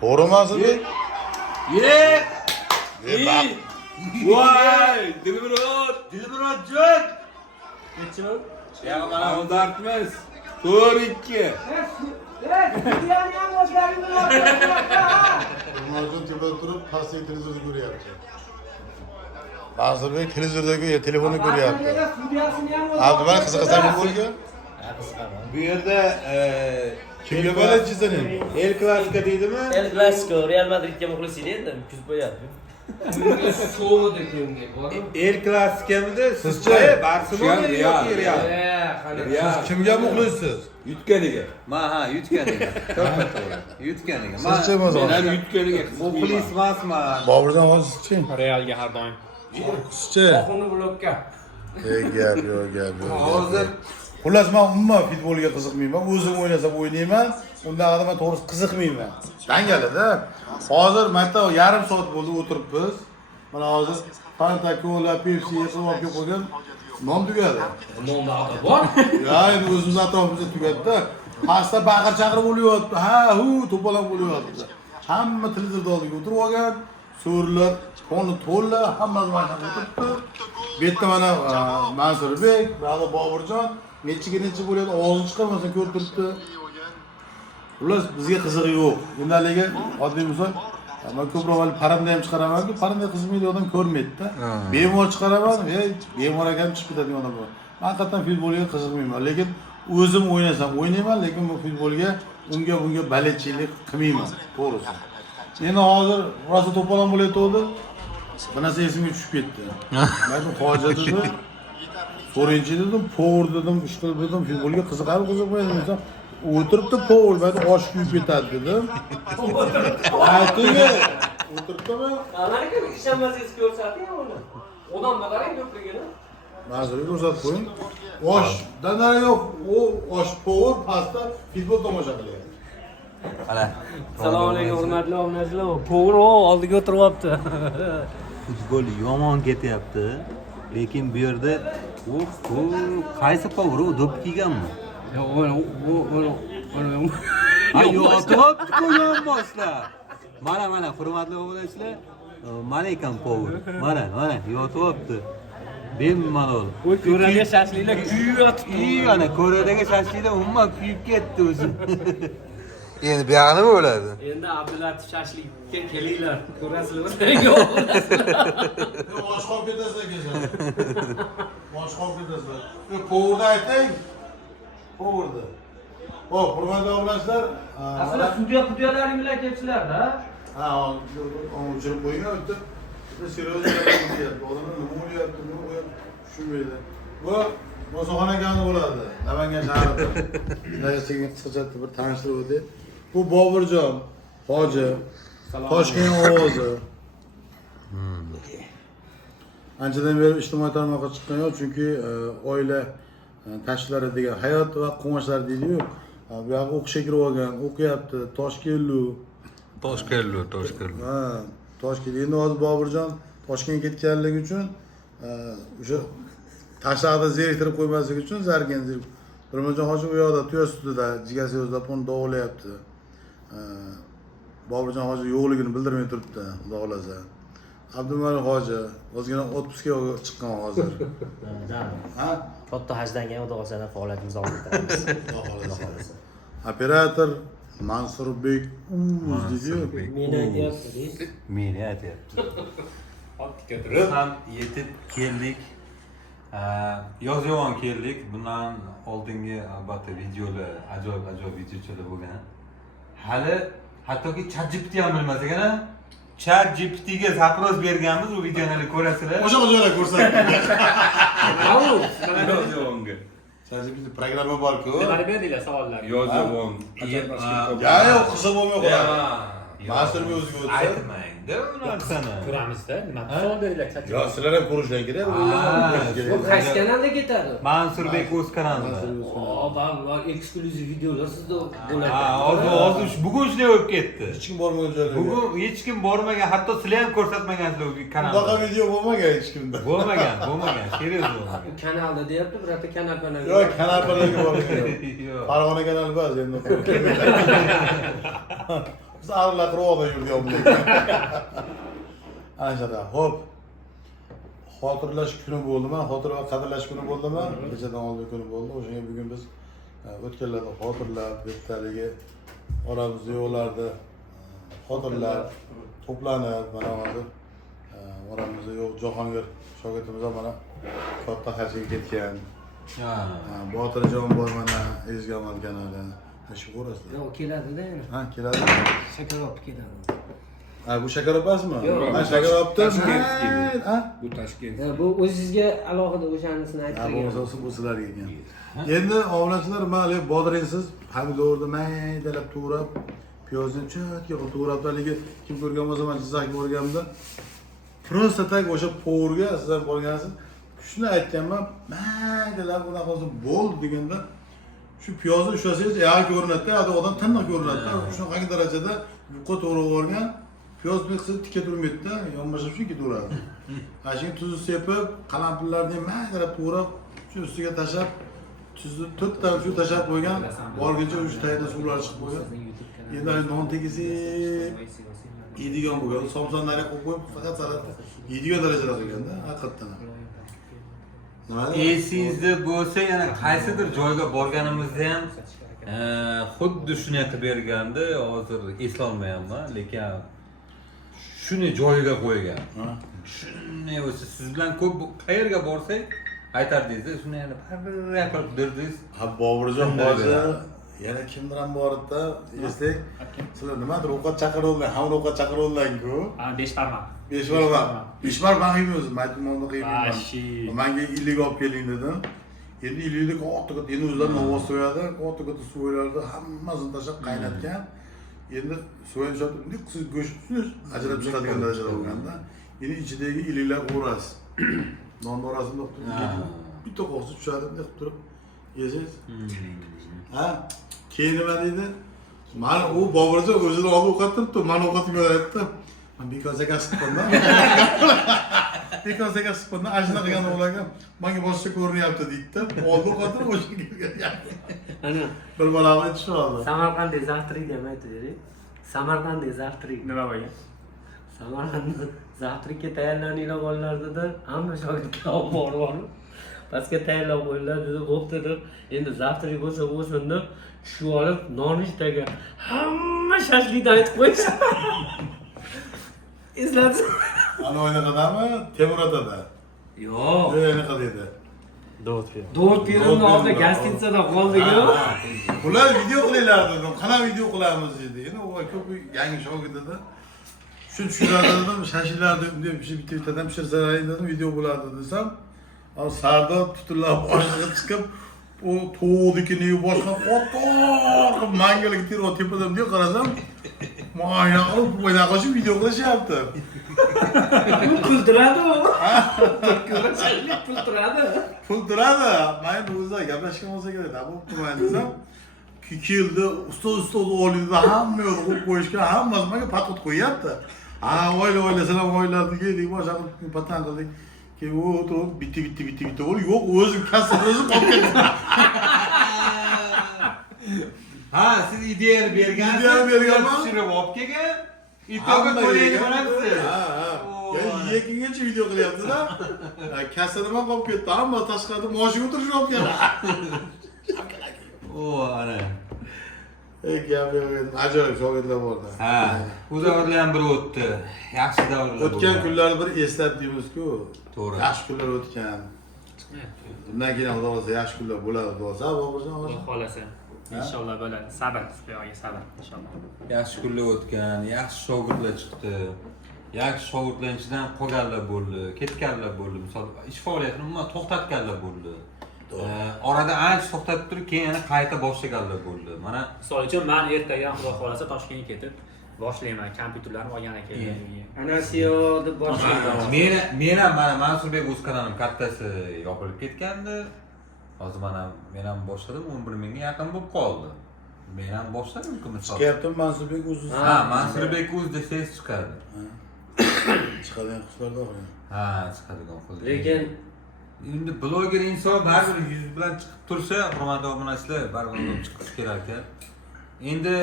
To'g'ri emasmi? Ye! Bak. Voy! Dilmurod! Nechimi? Ya mana Oldartmiz. 4-2. Sudiyani ham o'zlaring bilan o'tiribdi, ha? Turmajjon tepada turib, pastdagi televizorda ko'ryapti. Mansurbek televizordagi telefonni ko'ryapti. Sudiyasini ham Abdumalik qiziqasan bu golga? Bu yerda Kimga bola chizaning? El Clasico deydimi? El Clasico Real Madridga muxlis edi endi, kuz bo'yapti. Soğudu kimdi bu? El Clasico'mida Sizchi? Barselona yoki Real? Siz kimga muxlissiz? Yutganiga. Ha yutganiga. To'g'ri. Yutganiga. Sizchi o'zi? Men ham yutganiga. Muxlis emasman. Boburjon hozir sizchi? Realga har doim. Sizchi? Bunu blokka. Gap yo'q. Hozir Xullas men umuman futbolga qiziqmayman. O'zim o'ynasam o'ynayman. Undaqada men to'g'risi qiziqmayman. Dangalada. Hozir maktab yarim soat bo'ldi o'tiribmiz. Mana hozir Fanta, Cola, Pepsi yeb olib qo'ygan non tugadi. Nonda adı var. Ya endi o'zimiz atrofimizda tugadida. Pastda baqir-chaqir bo'lyapti. Ha, hu, to'polon bo'lyapti. Hamma televizorda oldiga o'tirib olgan, so'rlar, qoni to'la, hammasi mana o'tiribdi. Bu yerda mana Mansurbek, mana Boburjon necha bo'lyapti, og'zini chiqarmasa ko'rib turibdi. Xullas bizga qizig'i yo'q. Bundalige oddiy misol, men ko'proq hali paramda ham chiqaraman-ku, paramda qiziqmaydi odam ko'rmaydi-da. Bemor chiqaraman, bemor ekan chiqib ketadigan odam bor. Men haqiqatan futbolga qiziqmayman, lekin o'zim o'ynasam o'ynayman, lekin bu futbolga bunga baletchilik qilmayman, to'g'risi. Meni hozir rosa to'polon bo'layotdi. Bu narsa esimga tushib ketdi. Men bu hojat edim. So'rinchi dedim, povur dedim, ishqil dedim, futbolga qiziqmayman desam, o'tiribdi povur, men osh kuyib ketadi dedim. Aytdingi, o'tiribdimi? Anaqangi ishonmasangiz ko'rsating uni. Odamga qarang ko'prigini. Manzurga ko'rsatib qo'ying. Oshdan nari yo'q, u osh povur pastda futbol tomosha qilyapti. Mana. Assalomu alaykum, hurmatli obunachilar. To'g'ri, oldiga o'tiryapti. Futbol yomon ketyapti. Lekin bu yerda qaysi povur u do'p kiyganmi? Ya onu. Ha yotibdi qo'ygan boshlar. Mana hurmatli obunachilar. Mana ekan povur. Mana yotibdi. Bemalol. Ko'radigan shashliklar kuyib yotibdi. Ana ko'radagi shashliklar umuman kuyib ketdi o'zi. endi bu yoqda nima bo'ladi? Endi Abdulatif shashlikka kelinglar. Ko'rasizlar. Osh qolib ketasizlar kecha. Osh qolib ketasizlar. Povurni ayting. Povurni. Xo'p, hurmatli obunachilar, Aslida sudiyalaring bilan kelibsizlar-da. ha, onu o'chirib qo'ying o'tdi. Seryoz deyapti. Odamlar nima bo'lyapti, tushunmaydi. Bu Mo'soxon akani bo'ladi. Namangan shahrida. Sizlarga qisqacha bir tanishtirib o'tay. Bu Boburjon, hoji, Toshkent ovozi. Anchadan beri ijtimoiy tarmoqqa chiqqan yo'q, chunki oila tashkiloti degan hayot va quvonchlar deydi-yu. Bu yoqqa o'qishga kirib olgan, o'qiyapti, Toshkentlu. Ha, Toshkent. Endi hozir Boburjon Toshkentga ketganligi uchun o'sha tashqarida zeriktirib qo'ymasligi uchun zargan. Turmajon hoji u yoqda tuya sutida jigasi o'zida pon davolayapti. Boburjon hoji yo'qligini bildirmay turibdi, xudo xolasa. Abdumalik hoji o'zgina otpuskga chiqqan hozir. Ha? Katta hajdan keyin xudo xolasa faoliyatimizni davom ettiramiz. Xudo xolasa. Operator Mansurbek deydi-yu. Meni aytyapti. Meni aytyapti. Biz ham yetib keldik. Yozyovon keldik. Bundan oldingi albatta videolar, ajoyib videolar bo'lgan. Hali hattoki ChatGPT ham bilmas ekan. ChatGPTga zaпрос berganmiz, u videoni ko'rasizlar. O'sha joylar ko'rsatdi. Yozyovonga. ChatGPT programma bor-ku. Nima berdinglar savollar? Yozyovon. Yo'q, qiziq bo'lmay qoladi. Mansurbek o'ziga o'tdi. Aytmang-da u narsani. Ko'ramizda, nima savol beringlar chat. Yo, sizlar ham ko'rishlar kerak. Bu qaysi kanalda ketadi? Mansurbek o'z kanalida. Bor eksklyuziv videolar sizda bo'ladi. Hozir bugun shunday bo'lib ketdi. Hech kim bormagan joylarga. Bugun hech kim bormagan, hatto sizlar ham ko'rsatmagansizlar u kanalda. Bunaqa video bo'lmagan hech kimda. Bo'lmagan, serios bo'lmagan. Kanalda deyapti, birorta kanal. Yo'q, kanallarga bormagan. Yo'q. Farg'ona kanali bor endi. Biz aralaqroqda yurganmiz. Ana shunday. Xo'p. Xotirlash kuni bo'ldimi? Xotir va qadrlash kuni bo'ldimi? Kechadan oldin kuni bo'ldi. O'shanga bugun biz o'tganlarda xotirlar, bittaligi oramizda yo'qlardi. Xotirlar to'planib, mana hozir oramizda yo'q Jahongir shogirdimiz ham mana katta hajga ketgan. Ha. Botirjon bor mana Ezgamal kanali. Shu ko'rasizlar. Yo'q, keladi-da yana. Ha, keladi. Shakar olib keladi. Ha, bu shakar opasmi? Yo'q. Ha, shakar opdi. Ha? Bu Toshkent. Bu o'zingizga alohida o'shanisini aytib Ha, bergan. bo'lmasa bu sizlarga ekan. Endi obunachilar mayli bodringsiz pomidorni maydalab to'g'rab, piyozni chatga qilib to'g'rab haligi kim ko'rgan bo'lsa men Jizzaxga borganimda просто tak o'sha po'rga siz ham borgansiz. Shuni aytganman, maydalab unaqa qilsa bo'ldi deganda shu piyozni ushlasangiz yog'i ko'rinadi-da, yo'qda odam tiniq ko'rinadi-da. Shunaqangi darajada yuqqa to'g'ri borgan piyoz qilsa tikka turmaydi-da, yonboshlab shunga turadi. Ha, shuni tuzni sepib, qalampirlarni maydalab to'g'rab, shu ustiga tashab, tuzni 4 ta shu tashab qo'ygan, borguncha o'sha tayda suvlar chiqib qo'ygan. Endi non tegizib yeydigan bo'lgan, somsonlarga qo'yib qo'yib faqat salatda yeydigan darajada qilganda, haqiqatan. Esingizda bo'lsa, yana qaysidir joyga borganimizda ham xuddi shuni qilib bergandi, hozir eslolmayapman, lekin shuni joyiga qo'ygan. Shuni o'zi siz bilan ko'p qayerga borsak aytardingiz, shuni yana bir qilib berdingiz. Ha, Boburjon boshi yana kimdir ham bor edi, eslak. Sizlar nimadir ovqat chaqiruvlar, ham ovqat chaqiruvlar-ku. Ha, 5 barmoq. 5 barmoq. 5 barmoq yeymiz, maytmonni qiymayman. Menga 50 olib keling dedim. Endi 50 lik ottiga endi o'zlari novoz so'yadi, ottiga so'ylardi, hammasini tashlab qaynatgan. Endi so'yib bunday siz go'shtni ajrab chiqadigan darajada bo'lganda, endi ichidagi iliklar o'rasiz. Non orasida bitta qo'qsi tushadi deb turib yesangiz. Ha? Keyin nima deydi? Mana u Boburjon o'zini olib ovqat turibdi, men ovqatimga aytdim. Men bekozaga siqqanda. Bekozaga siqqanda ajna qilgan o'g'laga menga boshqa ko'rinyapti deydi. Oldi ovqatini o'sha kelgan. Ana Bir balog'i aytishib oldi. Samarqandda zavtrik deb aytib bering. Samarqandda zavtrik. Nima bo'lgan? Samarqandda zavtrikka tayyorlaninglar bolalar dedi. Hamma shogirdga olib borib pastga tayyorlab qo'yinglar dedi. Bo'pti deb. Endi zavtrik bo'lsa bo'lsin deb shu olib nonushtaga hamma shashlikdan aytib qo'yishdi. Esladsiz? Ana o'ynaqadami? Temuratada. Yo'q. O'ynaqa dedi. Dovut Pirimni oldida gastitsada qoldik-ku. Ular video qilinglar dedim. Qanaqa video qilamiz dedi. Endi u ko'p yangi shogird edi. Shu tushiradi dedim, shashillarni bunday bittadan pishirsalar dedim, video bo'ladi desam, Sardor tutunlab boshqa chiqib, u tovuqnikini boshqa qo'toq mangalik terib tepadan bunday qarasam, mana o'ynaqa shu video qilishyapti. Kuldiradi u. Shashlik kuldiradi. Pul turadi. Men o'zida gaplashgan bo'lsa kerak. Bo'pti men desam, keldi, ustoz oldida hamma yo'q qo'yib qo'yishgan, hammasi menga patot qo'yapti. Ha, o'ylasalam o'ylardi, keldik, boshqa patan qildik. Keyin u turib bitti bo'lib, yo'q, o'zim kassada o'zim qolib ketdim. Ha, siz ideyani bergansiz. Ideyani berganman. Tushirib olib kelgan. Itoga qo'yaylik bo'lasiz. Ha. Yani yekingençe video qilyapti-da. Kassada men qolib ketdi. Hamma tashqarida moshinga o'tirishyapti. O, ana. Gap yo'q. Ajoyib shogirdlar bo'ldi. Ha, bu davrlar ham bir o'tdi. Yaxshi davrlar. O'tgan kunlarni bir eslab deymiz-ku. To'g'ri. Yaxshi kunlar o'tgan. Bundan keyin xudo xolasa yaxshi kunlar bo'ladi, xudo Boburjon. Xudo xolasa. Inshaalloh bo'ladi. Sabr, xudoga sabr inshaalloh. Yaxshi kunlar o'tgan, yaxshi shogirdlar chiqdi. Yaxshi shogirdlar ichidan qolganlar bo'ldi, ketganlar bo'ldi. Misol ish faoliyatini umuman to'xtatganlar bo'ldi. Orada ancha to'xtatib turib, keyin yana qayta boshlaganlar bo'ldi. Mana Misol uchun men ertaga xudo xolasa Toshkentga ketib boshlayman, kompyuterlarni olgan ekan. Anasiyo deb boshlayman. Men ham mana Mansurbek o'z kanalim kattasi yopilib ketgandi. Hozir mana men ham boshladim, 11 mingga yaqin bo'lib qoldi. Men ham boshladim-ku misol. Chiqyapti Mansurbek o'zi. Ha, Mansurbek o'zi desangiz chiqadi. Chiqadigan qizlarda bor. Ha, chiqadigan qizlar. Lekin endi bloger inson baribir yuz bilan chiqib tursa, hurmatli obunachilar, baribir chiqish kerak ekan. Endi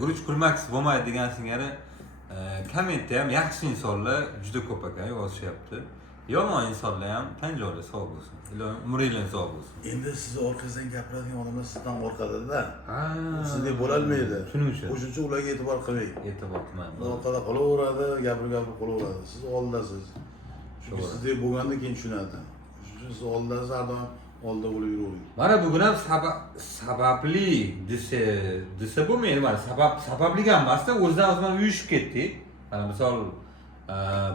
guruch kurmaksiz bo'lmaydi degan singari kommentda ham yaxshi insonlar juda ko'p ekan yozishyapti. Yomon insonlar ham tan joylar sog' bo'lsin. Ilohim umringlar sog' bo'lsin. Endi sizni orqangizdan gapiradigan odamlar sizdan qo'rqadida. Ha, Sizdek bo'lolmaydi. Shuning uchun. O'shuning uchun ularga e'tibor qilmang. E'tibor qilmayman. Orqada qolaveradi, gapirib qolaveradi. Siz oldasiz. Chunki sizdek bo'lganda keyin tushunadi. Shuning uchun siz oldasiz, har doim olda bo'lib yuravering. Mana bugun ham sababli desa bo'lmaydi. Mana sababli ham emasda, o'zidan o'zi mana uyushib ketdik. Mana misol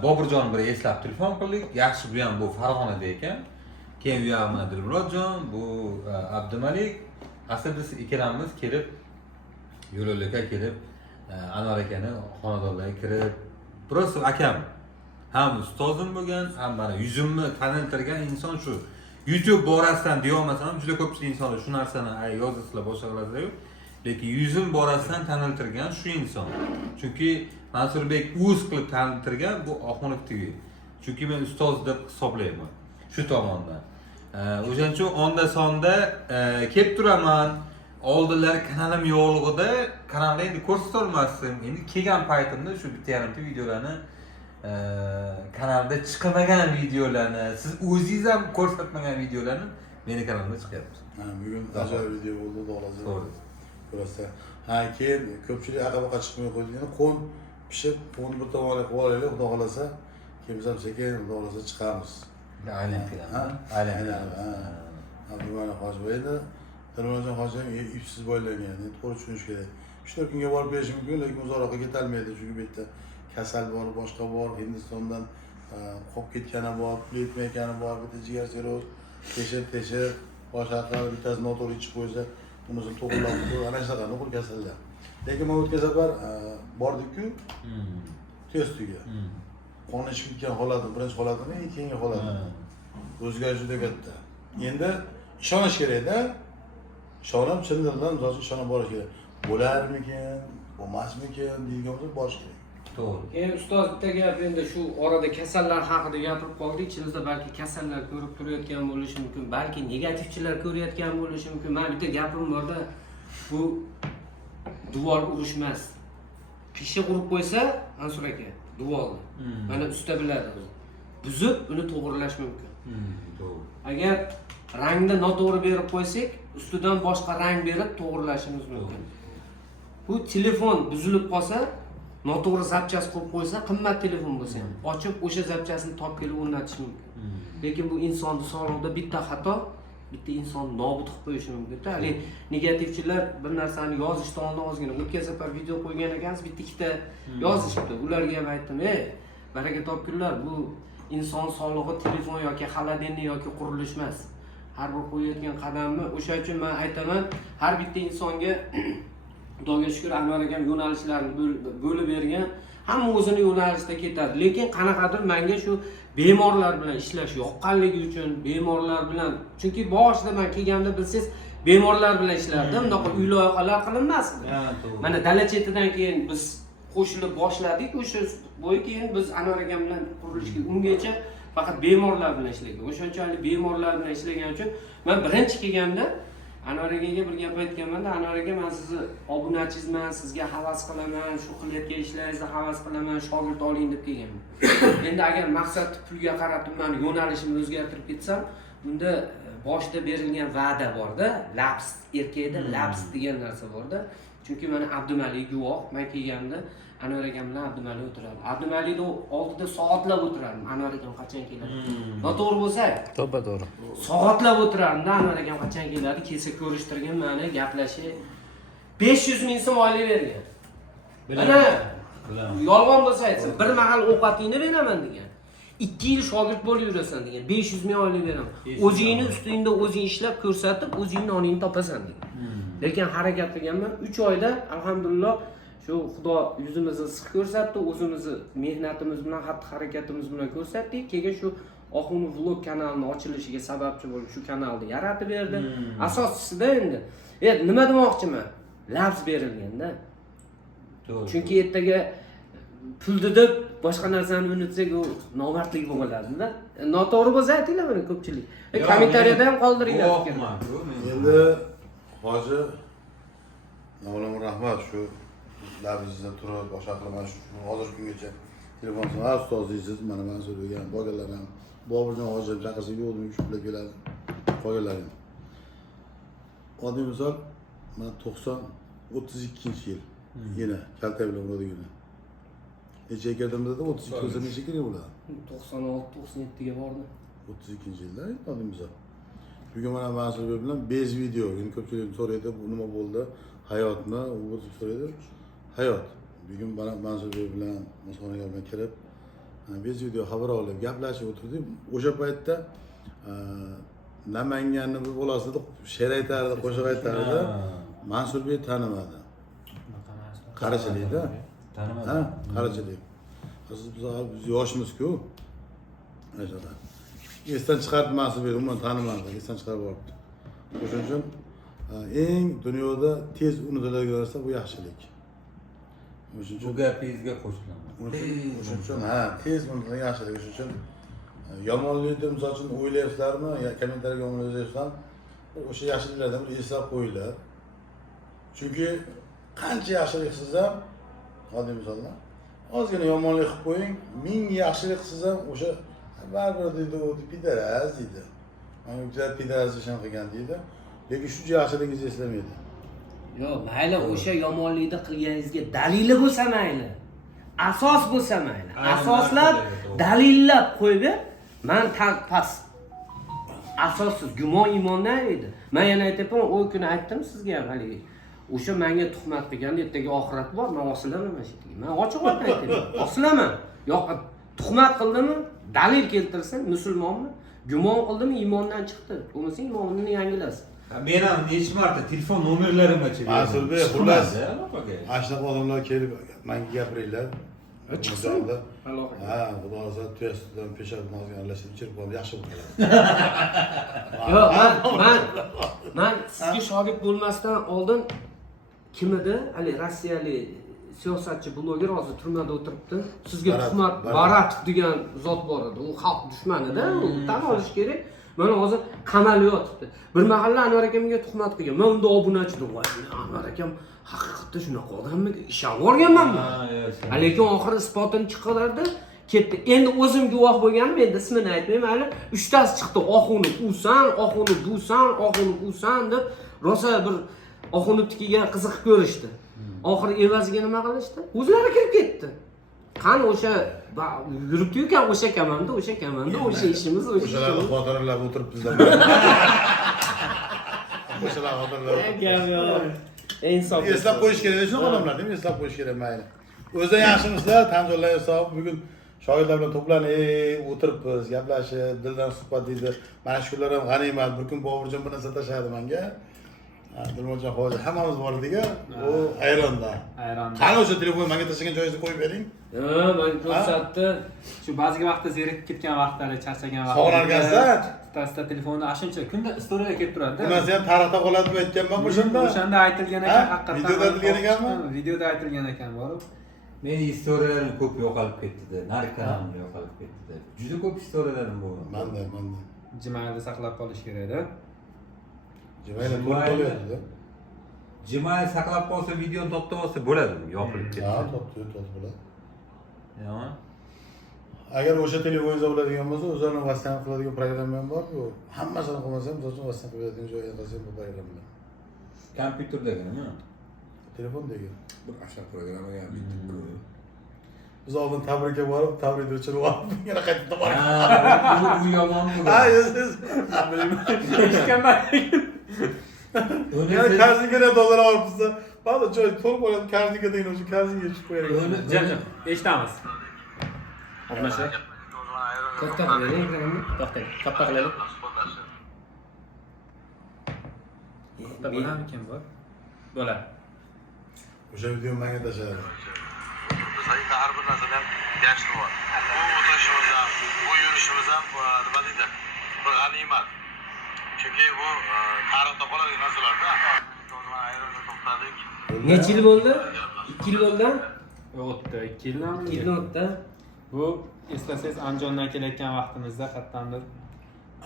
Boburjon bir eslab telefon qildik. Yaxshi bu ham bu Farg'onada ekan. Keyin u yoq mana Dilmurodjon, bu Abdumalik. Asli biz ikkalamiz kelib yo'lga kelib Anvar akani xonadonlarga kirib, просто akam ham ustozim bo'lgan, ham mana yuzimni taniltirgan inson shu. YouTube borasidan deyolmasam ham juda ko'pchilik insonlar shu narsani yozasizlar, boshqa qilasizlar-ku. Lekin yuzim borasidan taniltirgan shu inson. Chunki Mansurbek o'z qilib taniltirgan bu Oxunovdagi. Chunki men ustoz deb hisoblayman. Shu tomondan. O'shaning uchun onda sonda kelib turaman. Oldinlari kanalim yo'qligida kanalda endi ko'rsata olmasdim. Endi kelgan paytimda shu bitta yarimta videolarni kanalda chiqmagan videolarni, siz o'zingiz ham ko'rsatmagan videolarni meni kanalimda chiqyapti. Ha, bugun ajoyib video bo'ldi, xolos. To'g'ri. Ko'rasizlar. Ha, keyin ko'pchilik aqabaqa chiqmay qo'ygan, qo'n pishib, qo'nni bir tomonga qo'yib olaylik, xudo xolasa. Keyin biz ham sekin xudo xolasa chiqamiz. Aynen. Aynen. Abdumalik Hojiboyni Dilmurodjon hoji ham ipsiz boylangan. Endi to'g'ri tushunish kerak. 3-4 kunga borib berishi mumkin, lekin uzoqroqqa ketolmaydi. Chunki bu yerda kasal bor, boshqa bor, Hindistondan qolib ketgani bor, pul yetmaygani bor, bitta jigar siroz, teshib, boshqa bittasi noto'g'ri ichib qo'ysa, unisi to'g'rilab qo'yib, ana shunaqa nuqul kasallar. Lekin men o'tgan safar bordik-ku, testiga. Qon ichib ketgan holatim, birinchi holatimi, keyingi holatim. O'zgarish juda katta. Endi ishonish kerak-da. Ishonib, chin dildan o'zi ishonib borish kerak. Bo'larmikin, bo'lmasmikin deydigan bo'lsa borish kerak. To'g'ri. Keyin ustoz bitta gap endi shu orada kasallar haqida gapirib qoldik. Ichimizda balki kasallar ko'rib turayotgan bo'lishi mumkin, balki negativchilar ko'rayotgan bo'lishi mumkin. Men bitta gapim borda, bu duvol urishmas. Kishi urib qo'ysa, Mansur aka, duvolni. Mana usta biladi u. Buzib, uni to'g'rilash mumkin. To'g'ri. Agar rangni noto'g'ri berib qo'ysak, ustidan boshqa rang berib to'g'rilashimiz mumkin. Bu telefon buzilib qolsa, noto'g'ri zapchasi qo'yib qo'ysa, qimmat telefon bo'lsa ham ochib o'sha zapchasini topib kelib o'rnatish mumkin. Lekin bu insonning sog'lig'ida bitta xato, bitta inson nobud qilib qo'yishi mumkin. Hali negativchilar bir narsani yozishdan oldin ozgina o'tgan safar video qo'ygan ekansiz, bitta ikkita yozishibdi. Ularga ham aytdim, baraka topkunlar, bu inson sog'lig'i telefon yoki xolodilnik yoki qurilish emas. Har bir qo'yayotgan qadamni, o'sha uchun men aytaman, har bitta insonga Xudoga shukr, Anvar akam yo'nalishlarni bo'lib bergan. Hamma o'zini yo'nalishida ketadi. Lekin qanaqadir menga shu bemorlar bilan ishlash yoqqanligi uchun, bemorlar bilan, chunki boshida men kelganda bilsangiz, bemorlar bilan ishlardim. Bunaqa uy loyihalar qilinmasdi. Mana dala chetidan keyin biz qo'shilib boshladik. O'sha bo'yi keyin biz Anvar akam bilan qurilishga ungacha faqat bemorlar bilan ishlagan. O'shanchalik bemorlar bilan ishlagan uchun men birinchi kelganda Anvar akaga bir gap aytganman-da, Anvar aka, men sizni obunachingizman, sizga havas qilaman, shu qilayotgan ishlaringizni havas qilaman, shogird oling deb kelganman. Endi agar maqsad pulga qarab men yo'nalishimni o'zgartirib ketsam, bunda boshida berilgan va'da bor-da, laps, erkakda laps degan narsa bor-da. Chunki mana Abdumalik guvoh, men kelganda Anvar akam bilan Abdumalik o'tiradi. Abdumalikni oldida soatlab o'tirardim. Anvar akam qachon keladi? Noto'g'ri bo'lsa, To'g'ri, to'g'ri. soatlab o'tirardim-da, Anvar akam qachon keladi, kelsa ko'rishtirgan, meni gaplashib 500 ming so'm oylik bergan. Mana yolg'on bo'lsa aytsin, bir mahal ovqatingni beraman degan. 2 yil shogird bo'lib yurasan degan. 500 ming oylik beraman. O'zingni ustingda o'zing ishlab ko'rsatib, o'zingni noningni topasan degan. Lekin harakat qilganman 3 oyda alhamdulillah shu Xudo yuzimizni siq ko'rsatdi, o'zimizni mehnatimiz bilan, xatti-harakatimiz bilan ko'rsatdik. Keyin shu Oxunov vlog kanalining ochilishiga sababchi bo'lib shu kanalni yaratib berdi. Asoschisi-da endi. Nima demoqchiman? Labs berilganda. Chunki ertaga pulni deb boshqa narsani unutsak, u nomardlik bo'ladi-da. Noto'g'ri bo'lsa aytinglar mana ko'pchilik. Kommentariyada ham qoldiringlar. Endi hoji Avvalambor rahmat shu labingizda turib boshqa qilaman shu hozirgi kungacha telefonsiz ha ustoz deysiz mana man so'ragan borganlar ham Boburjon hozir chaqirsa yo'q deb shu bilan keladi qolganlar ham oddiy misol mana 32-yil yana kaltak bilan uradigan necha ekardimda 32 bo'lsa necha kerak bo'ladi 96-97 ga bordi. 32-yilda oddiy misol bugun mana Mansur bilan bez video endi ko'pchilik so'raydi bu nima bo'ldi hayotmi u deb so'raydi hayot bugun mana Mansur bilan Musxonaga bilan kirib bez video xabar olib gaplashib o'tirdik o'sha paytda Namanganni bir bolasida she'r aytardi qo'shiq aytardi Mansurbek tanimadi qarachilikda Tanimadi. ha qarachilik biz yoshmiz-ku o'shada esdan chiqarib Mansurbek umuman tanimadi esdan chiqarib yuboribdi o'shaning uchun eng dunyoda tez unutiladigan narsa bu yaxshilik o'shaning Bu uchun gapingizga qo'shilaman. o'shaning uchun ha tez unutiladigan yaxshilik o'shaning uchun yomonlikni misol uchun o'ylaysizlarmi yo kommentariyga yomon yozyapsizlar o'sha yaxshiliklardan bir eslab qo'yinglar chunki qancha yaxshilik qilsangiz ham oddiy misolda ozgina yomonlik qilib qo'ying ming yaxshilik qilsangiz ham o'sha baribir deydi u pidaraz deydi mana juda pidaraz ishon qilgan deydi lekin shuncha yaxshiligingizni eslamaydi Yo'q, mayli o'sha yomonlikni qilganingizga dalili bo'lsa mayli. Asos bo'lsa mayli. Asoslab, dalillab qo'yib, men past. Asossiz gumon imondan edi. Men yana aytaman, o kuni aytdim sizga ham haligi. O'sha menga tuhmat qilganda ertaga oxirat bor, men osilaman shu yerga. Men ochiq aytaman. Osilaman. Yo'q, tuhmat qildimmi? Dalil keltirsin, musulmonmi? Gumon qildimmi? Imondan chiqdi. Bo'lmasa iymonini yangilasin. Men ham necha marta telefon nomerlarimgacha berdim. Mansurbek, xullas. Chiqmadi, Ana shunaqa odamlar kelib menga gapiringlar. Chiqsin. Ha, xudo xohlasa tuyasidan peshobdan ozgina aralashtirib ichirib qo'yib yaxshi bo'ladi. Yo'q, men sizga shogird bo'lmasdan oldin kim edi? Hali rossiyalik siyosatchi bloger hozir turmada o'tiribdi. Sizga tuhmat Baratov degan zot bor edi. U xalq dushmanida, u tan olish kerak. Mana hozir qamalib yotibdi. Bir mahalla Anvar akamga tuhmat qilgan. Men unda obunachi edim. Voy, Anvar akam haqiqatda shunaqa odammi? Ishonib o'rganman men. Lekin oxiri isbotini chiqardi. Ketdi. Endi o'zim guvoh bo'lganim, endi ismini aytmayman, hali 3 tasi chiqdi. Oxuni usan, oxuni busan, oxuni usan deb rosa bir oxunibnikiga qiziqib ko'rishdi. Oxiri evaziga nima qilishdi? O'zlari kirib ketdi. Qani o'sha yuribdi-ku o'sha kamanda, o'sha ishimiz, o'sha O'shalarni xotiralab o'tirib bizdan. O'shalar xotiralab. Insof. Eslab qo'yish kerak, shunaqa odamlar deb eslab qo'yish kerak mayli. O'zidan yaxshimisizlar, tanzollar hisob bugun shogirdlar bilan to'planib o'tiribmiz, gaplashib, dildan suhbat deydi. Mana shu kunlar ham g'animat, bir kun Boburjon bir narsa tashladi menga. Dilmojon hozir hammamiz bor edik-a, u hayronda. Hayronda. Qani o'sha telefon menga tashlagan joyingizni qo'yib bering. Ha, men ko'rsatdi. Shu ba'zi vaqtda zerikib ketgan vaqtlar, charchagan vaqtlar. Sog'inarkansan. Tasda telefonda ashuncha kunda istoriyaga kelib turadi. Bunasi ham tarixda qoladi deb aytganman o'shanda. O'shanda aytilgan ekan, haqiqatan. Videoda aytilgan ekanmi? Videoda aytilgan ekan borib. Meni istoriyalarim ko'p yo'qolib ketdi-da. Narkanam yo'qolib ketdi-da. Juda ko'p istoriyalarim bor. Manda. Jimayda saqlab qolish kerak-da. Jimayda to'g'ri. Jimay saqlab qolsa, videoni to'xtab olsa bo'ladimi? Yopilib ketsa. Ha, to'xtab bo'ladi. Yo'q. Agar o'sha telefoningiz bo'ladigan bo'lsa, o'zlarini WhatsApp qiladigan programma ham bor-ku. Hammasini qilmasam, o'zim WhatsApp qiladigan joyga qilsam bu programma. Kompyuterdagi nima? Telefondagi. Bir ashar programmaga ham bitdi. Biz oldin tabrikga borib, tabrik o'chirib olib, yana qaytib borib. Ha, bu yomon bo'ldi. Ha, siz. Eshitganman. Yani karzinga tozalab olibsiz. Ba'zi joy to'lib qo'yadi, karzinga degan o'sha karzinga tushib qo'yadi. Jam, eshitamiz. Obnashlar. Katta qilaylik ekranni. To'xtang, katta qilaylik. Katta bo'larmikan bu? Bo'ladi. O'sha videoni menga tashladi. Bizda har bir narsadan yashni bor. Bu o'tirishimiz ham, bu yurishimiz ham nima deydi? Bir g'animat. Chunki bu tarixda qoladigan narsalarda. Mana ayrimda to'xtadik. Necha yil bo'ldi? 2 yil bo'ldi? O'tdi, 2 yildan. 2 yil o'tdi. Bu eslasangiz Andijondan kelayotgan vaqtimizda qattandir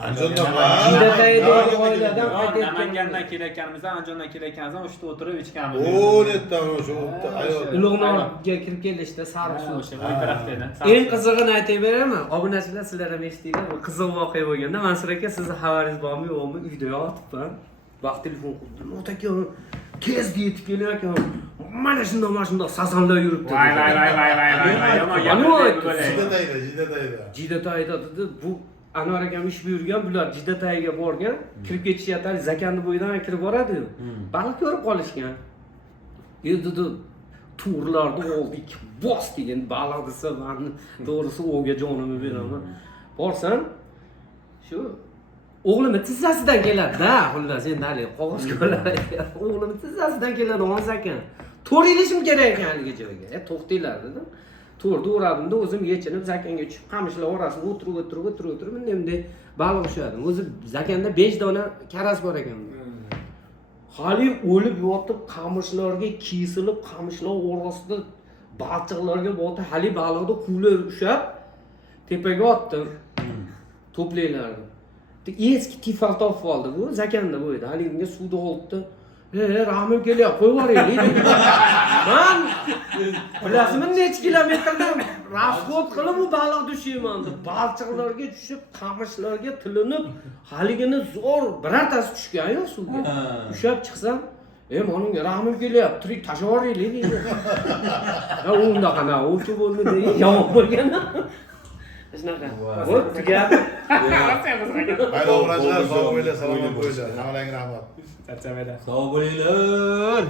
Anjonda Jida tayda oiladan Namangandan kelayotganimizda, Andijondan kelayotganimizda o'shda o'tirib ichganmiz. O netdan o'sha ayol. Ulug'norga kirib kelishda sariq suv. O'sha o'ng tarafda edi. Eng qizig'ini aytib beraman. Obunachilar sizlar ham eshitdinglar. Qiziq voqea bo'lganda Mansur aka sizni xabaringiz bormi yo'qmi? Uyda yotibman. Vaqt telefon qildim. Ota-aka tezda yetib kelayotgan. Mana shundoq sazonlar yuribdi. Vay. Jidatayda dedi. Bu Anvar akam ish buyurgan, bular Jidatayga borgan, kirib ketishyapti, Zakanni bo'yidan kirib boradi-yu. Baliq ko'rib qolishgan. Dedi, turlarni oldik, bos degan baliq desa, men to'g'risi o'ga jonimni beraman. Borsam, shu o'g'limni tizzasidan keladi-da, xullas endi hali qog'ozga oladi. O'g'limni tizzasidan keladi Zakan. To'rilishim kerak ekanligi joyga. To'xtinglar dedim. To'rda o'radimda o'zim yechinib Zakanga tushib qamishlar orasida o'tirib bunday baliq ushladim. O'zi Zakanda 5 dona karas bor ekan. Hali o'lib yotib qamishlarga kesilib, qamishlar orasida balchiqlarga botib, hali baliqni quvlar ushab tepaga otdim. To'playlardi. Eski tifal topib oldi bu Zakanda bu edi. Hali unga suvda olibdi. Rahmim kelyapti, qo'yib yuboraylik dedi. Men bilasizmi necha kilometrdan rasxod qilib bu baliqni ushlayman deb balchiqlarga tushib, qamishlarga tilinib, haligini zo'r birortasi tushgan yo'q suvga. Ushab chiqsam, menga rahmim kelyapti, tirik tashlab yuboraylik dedi. Ha unda qana, o'lcha bo'ldi dedi, yomon bo'lgan. Shunaqa. Voy, tugadi. Bayram obrachilar, sog' bo'linglar, salomat bo'linglar. Hammalarga rahmat. Charchamaydi. Sog' bo'linglar.